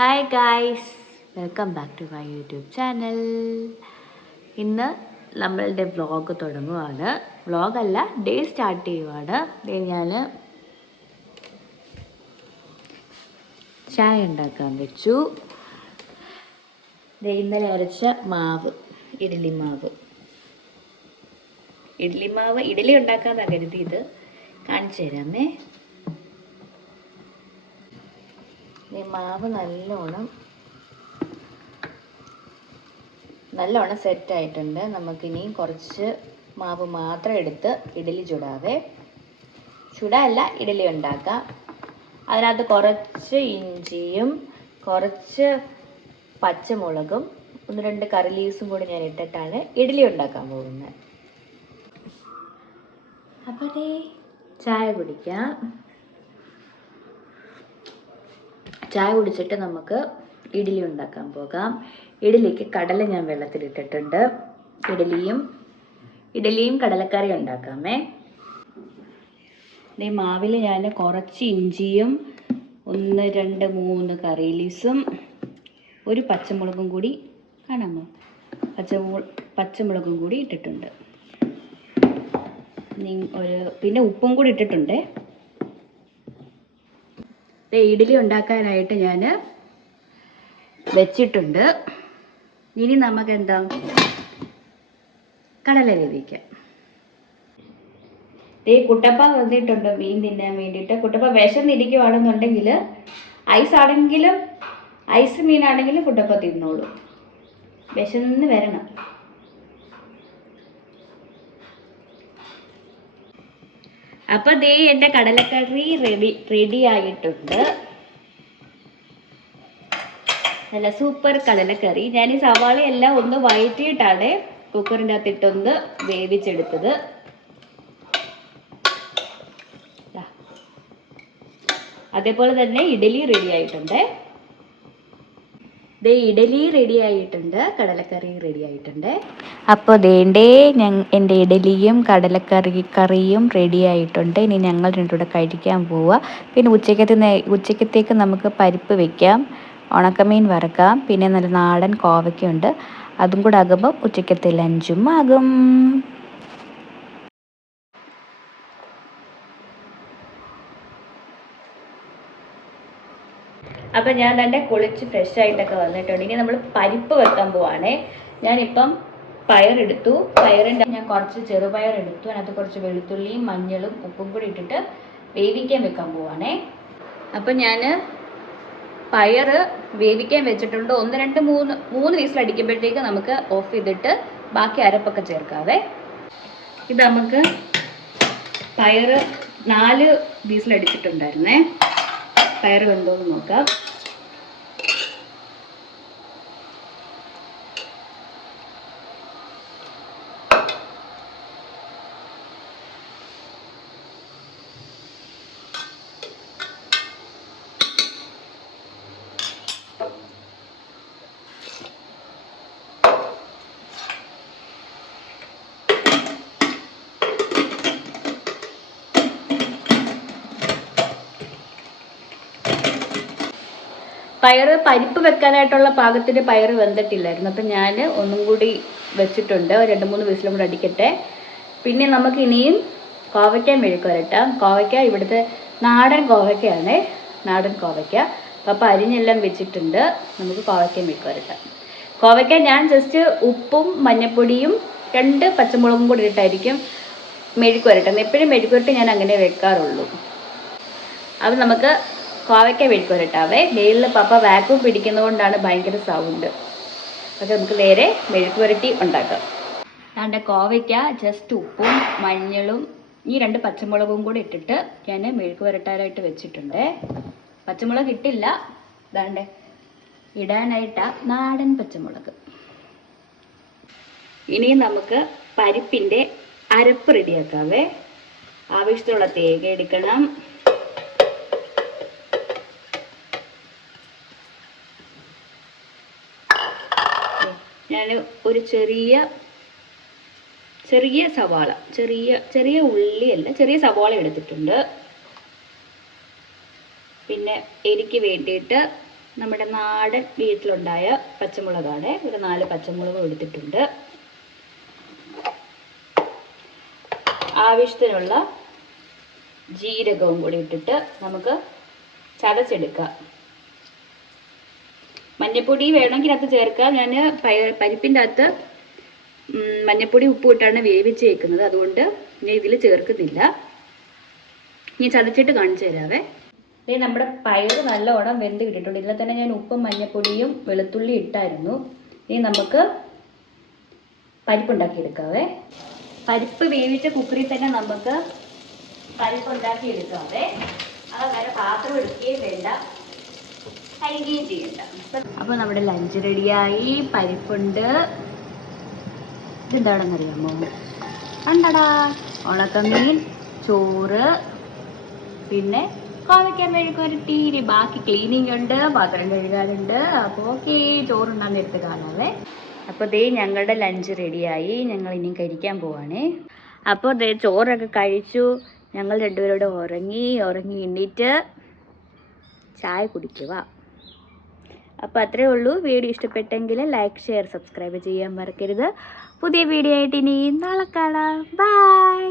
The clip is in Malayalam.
Hi guys welcome back to my YouTube channel ഇന്ന് നമ്മളുടെ വ്ളോഗ് തുടങ്ങുവാണ്. വ്ളോഗല്ല ഡേ സ്റ്റാർട്ട് ചെയ്യുവാണ്. ഞാൻ ചായ ഉണ്ടാക്കാൻ വെച്ചു. ഇന്നലെ അരച്ച മാവ് ഇഡ്ഡലി മാവ്. ഇഡ്ഡലി മാവ് ഇഡ്ഡലി ഉണ്ടാക്കാന്നാണ് കരുതിയത്. കാണിച്ചു തരാമേ. ഈ മാവ് നല്ലോണം നല്ലോണം സെറ്റ് ആയിട്ടുണ്ട്. നമുക്കിനി കുറച്ച് മാവ് മാത്രം എടുത്ത് ഇഡലി ചുടാവേ. ചുടല്ല ഇഡലി ഉണ്ടാക്കാം. അതിനകത്ത് കുറച്ച് ഇഞ്ചിയും കുറച്ച് പച്ചമുളകും ഒന്ന് രണ്ട് കറി ലീവ്സും കൂടി ഞാൻ ഇട്ടിട്ടാണ് ഇഡലി ഉണ്ടാക്കാൻ പോകുന്നത്. അപ്പോൾ ചായ കുടിക്കാം. ചായ കുടിച്ചിട്ട് നമുക്ക് ഇഡ്ഡലി ഉണ്ടാക്കാൻ പോകാം. ഇഡ്ഡലിക്ക് കടല ഞാൻ വെള്ളത്തിലിട്ടിട്ടുണ്ട്. ഇഡ്ഡലിയും ഇഡ്ഡലിയും കടലക്കറിയും ഉണ്ടാക്കാമേ. ഈ മാവിൽ ഞാൻ കുറച്ച് ഇഞ്ചിയും ഒന്ന് രണ്ട് മൂന്ന് കറി ലീസും ഒരു പച്ചമുളകും കൂടി കാണാമോ പച്ചമു പച്ചമുളകും കൂടി ഇട്ടിട്ടുണ്ട്. ഒരു പിന്നെ ഉപ്പും കൂടി ഇട്ടിട്ടുണ്ടേ. ഇഡ്ഡലി ഉണ്ടാക്കാനായിട്ട് ഞാൻ വെച്ചിട്ടുണ്ട്. ഇനി നമുക്ക് എന്താ കടല വേവിക്കാം. ഈ കുട്ടപ്പ വന്നിട്ടുണ്ട് മീൻ തിന്നാൻ വേണ്ടിയിട്ട്. കുട്ടപ്പ വിശന്നിരിക്കുവാണെന്നുണ്ടെങ്കിൽ ഐസ് ആണെങ്കിലും ഐസ് മീനാണെങ്കിലും കുട്ടപ്പ തിന്നോളൂ. വിശന്ന് വരണം. അപ്പൊ ദേ എന്റെ കടലക്കറി റെഡി റെഡി ആയിട്ടുണ്ട്. നല്ല സൂപ്പർ കടലക്കറി. ഞാൻ ഈ സവാളയെല്ലാം ഒന്ന് വഴറ്റിയിട്ടാണ് കുക്കറിന്റെ അകത്തിട്ടൊന്ന് വേവിച്ചെടുത്തത്. അതേപോലെ തന്നെ ഇഡലി റെഡി ആയിട്ടുണ്ട്. ദേ ഇഡലി റെഡി ആയിട്ടുണ്ട് കടലക്കറി റെഡി ആയിട്ടുണ്ട്. അപ്പോൾ ദേണ്ടേ ഞങ്ങൾ എന്റെ ഇഡലിയും കടലക്കറി കറിയും റെഡി ആയിട്ടുണ്ട്. ഇനി ഞങ്ങൾ രണ്ടുകൂടെ കഴിക്കാൻ പോവുക പിന്നെ ഉച്ചക്കത്തെ ഉച്ചക്കത്തേക്ക് നമുക്ക് പരിപ്പ് വെക്കാം ഉണക്കമീൻ വറക്കാം പിന്നെ നല്ല നാടൻ കോവയ്ക്കുണ്ട്. അതും കൂടെ ആകുമ്പോൾ ഉച്ചക്കത്തെ ലഞ്ചും ആകും. അപ്പം ഞാൻ തന്നെ കുളിച്ച് ഫ്രഷ് ആയിട്ടൊക്കെ വന്നിട്ടുണ്ട്. ഇനി നമ്മൾ പരിപ്പ് വെക്കാൻ പോവാണേ. ഞാനിപ്പം പയറെടുത്തു. പയറിന്റെ ഞാൻ കുറച്ച് ചെറുപയർ എടുത്തു അതിനകത്ത് കുറച്ച് വെളുത്തുള്ളിയും മഞ്ഞളും ഉപ്പും കൂടി ഇട്ടിട്ട് വേവിക്കാൻ വെക്കാൻ പോവാണേ. അപ്പം ഞാൻ പയർ വേവിക്കാൻ വെച്ചിട്ടുണ്ട്. ഒന്ന് രണ്ട് മൂന്ന് മൂന്ന് വീസിൽ അടിക്കുമ്പോഴത്തേക്ക് നമുക്ക് ഓഫ് ചെയ്തിട്ട് ബാക്കി അരപ്പൊക്കെ ചേർക്കാവേ. ഇത് നമുക്ക് പയർ നാല് വീസിൽ അടിച്ചിട്ടുണ്ടായിരുന്നേ. പയർ വെന്തോന്ന് നോക്കാം. പയറ് പരിപ്പ് വെക്കാനായിട്ടുള്ള പാകത്തിന് പയറ് വെന്തിട്ടില്ലായിരുന്നു. അപ്പം ഞാൻ ഒന്നും കൂടി വെച്ചിട്ടുണ്ട്. രണ്ട് മൂന്ന് വിസിലും കൂടി അടിക്കട്ടെ. പിന്നെ നമുക്ക് ഇനിയും കോവയ്ക്ക മെഴുക്ക് വരട്ടാം. കോവയ്ക്ക ഇവിടുത്തെ നാടൻ കോവയ്ക്കയാണ്. നാടൻ കോവയ്ക്ക. അപ്പം അരിഞ്ഞെല്ലാം വെച്ചിട്ടുണ്ട്. നമുക്ക് കോവയ്ക്ക മെഴുക്ക് വരട്ടാം. കോവയ്ക്ക ഞാൻ ജസ്റ്റ് ഉപ്പും മഞ്ഞപ്പൊടിയും രണ്ട് പച്ചമുളകും കൂടി ഇട്ടായിരിക്കും മെഴുക്ക് വരട്ടുന്നത്. എപ്പോഴും മെഴുക്ക് വരട്ട് ഞാൻ അങ്ങനെ വെക്കാറുള്ളൂ. അത് നമുക്ക് കോവയ്ക്ക മെഴുക്ക് വരട്ടാവേ മേളിൽ പപ്പ വാക്വം പിടിക്കുന്നതുകൊണ്ടാണ് ഭയങ്കര സൗണ്ട് പക്ഷെ നമുക്ക് നേരെ മെഴുക്ക് വരട്ടി ഉണ്ടാക്കാം. അതുകൊണ്ട് കോവയ്ക്ക ജസ്റ്റ് ഉപ്പും മഞ്ഞളും ഈ രണ്ട് പച്ചമുളകും കൂടി ഇട്ടിട്ട് ഞാൻ മെഴുക്ക് വരട്ടാനായിട്ട് വെച്ചിട്ടുണ്ട്. പച്ചമുളക് ഇട്ടില്ല. ഇതാണ്ട് ഇടാനായിട്ടാ നാടൻ പച്ചമുളക്. ഇനി നമുക്ക് പരിപ്പിന്റെ അരപ്പ് റെഡിയാക്കാവേ ആവശ്യത്തിനുള്ള തേങ്ങ എടുക്കണം. ഞാൻ ഒരു ചെറിയ ചെറിയ സവാള ചെറിയ ചെറിയ ഉള്ളിയല്ല ചെറിയ സവാള എടുത്തിട്ടുണ്ട്. പിന്നെ എരിക്ക് വേണ്ടിയിട്ട് നമ്മുടെ നാടൻ വീട്ടിലുണ്ടായ പച്ചമുളകാണ്. ഒരു നാല് പച്ചമുളക് എടുത്തിട്ടുണ്ട്. ആവശ്യത്തിനുള്ള ജീരകവും കൂടി ഇട്ടിട്ട് നമുക്ക് ചതച്ചെടുക്കാം. മഞ്ഞപ്പൊടി വേണമെങ്കിൽ അത് ചേർക്കാം ഞാൻ പരിപ്പിന്റെ അകത്ത് മഞ്ഞപ്പൊടി ഉപ്പും ഇട്ടാണ് വേവിച്ച് വെക്കുന്നത് അതുകൊണ്ട് ഞാൻ ഇതിൽ ചേർക്കുന്നില്ല. ഇനി ചതച്ചിട്ട് കാണിച്ചു തരാവേ. ഇതേ നമ്മുടെ പയറ് നല്ലോണം വെന്ത് കിട്ടിയിട്ടുണ്ട്. ഇതിൽ തന്നെ ഞാൻ ഉപ്പും മഞ്ഞപ്പൊടിയും വെളുത്തുള്ളി ഇട്ടായിരുന്നു. ഇനി നമുക്ക് പരിപ്പുണ്ടാക്കിയെടുക്കാവേ. പരിപ്പ് വേവിച്ച കുക്കറിൽ തന്നെ നമുക്ക് പരിപ്പ് ഉണ്ടാക്കിയെടുക്കാവേ അത് വേറെ പാത്രം എടുക്കുകയും വേണ്ട. കഴിയുകയും ചെയ്യണ്ട അപ്പോൾ നമ്മുടെ ലഞ്ച് റെഡിയായി പരിപ്പുണ്ട്. ഇതെന്താണെന്നറിയാമോ? കണ്ടടാ. ഉണക്കമീൻ ചോറ് പിന്നെ കോവയ്ക്കാൻ മെഴുക്കുരട്ടി ഇനി ബാക്കി ക്ലീനിങ് ഉണ്ട് പാത്രം കഴുകാനുണ്ട്. അപ്പോൾ ഓക്കെ ചോറുണ്ടാകുന്ന എടുത്ത് കാണാവേ. അപ്പോൾ ദേ ഞങ്ങളുടെ ലഞ്ച് റെഡിയായി ഞങ്ങൾ ഇനിയും കഴിക്കാൻ പോവാണേ. അപ്പോൾ ദേ ചോറൊക്കെ കഴിച്ചു. ഞങ്ങൾ രണ്ടുപേരോട് ഉറങ്ങി. ഉറങ്ങി എണ്ണീറ്റ് ചായ കുടിക്കുക അപ്പോൾ അത്രേ ഉള്ളൂ. വീഡിയോ ഇഷ്ടപ്പെട്ടെങ്കിൽ ലൈക്ക് ഷെയർ സബ്സ്ക്രൈബ് ചെയ്യാൻ മറക്കരുത്. പുതിയ വീഡിയോ ആയിട്ട് ഇനി നാളെ കാണാം. ബൈ